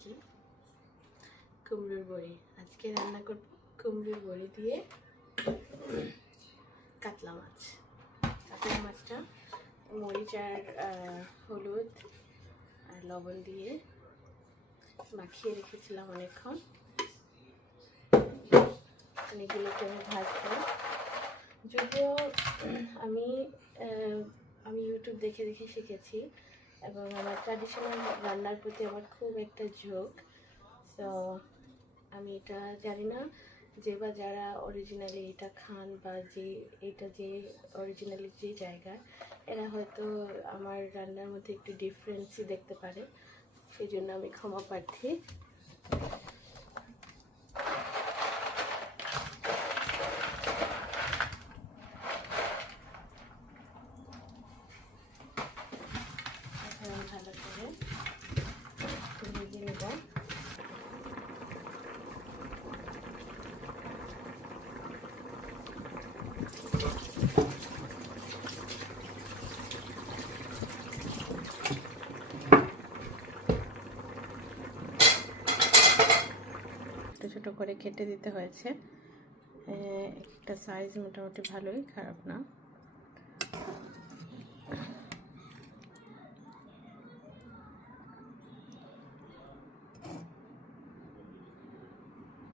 কি কুমড়োর বড়ি। আজকে রান্না করব কুমড়োর বড়ি দিয়ে কাতলা মাছ। কাতলা মাছটা মরিচ আর হলুদ আর লবণ দিয়ে মাখিয়ে রেখেছিলাম অনেকক্ষণ। এগুলোকে আমি ভাজবো। যদিও আমি ইউটিউব দেখে দেখে শিখেছি এবং আমার ট্র্যাডিশনাল রান্নার প্রতি আমার খুব একটা ঝোঁক। তো আমি এটা জানি না যে বা যারা অরিজিনালি এটা খান বা যে অরিজিনালি যে জায়গায়, এরা হয়তো আমার রান্নার মধ্যে একটু ডিফারেন্সই দেখতে পারে, সেই জন্য আমি ক্ষমা প্রার্থী। ভালো করে ভেজে নেব। ছোটো করে কেটে দিতে হয়েছে। একটা সাইজ মোটামুটি ভালোই, খারাপ না।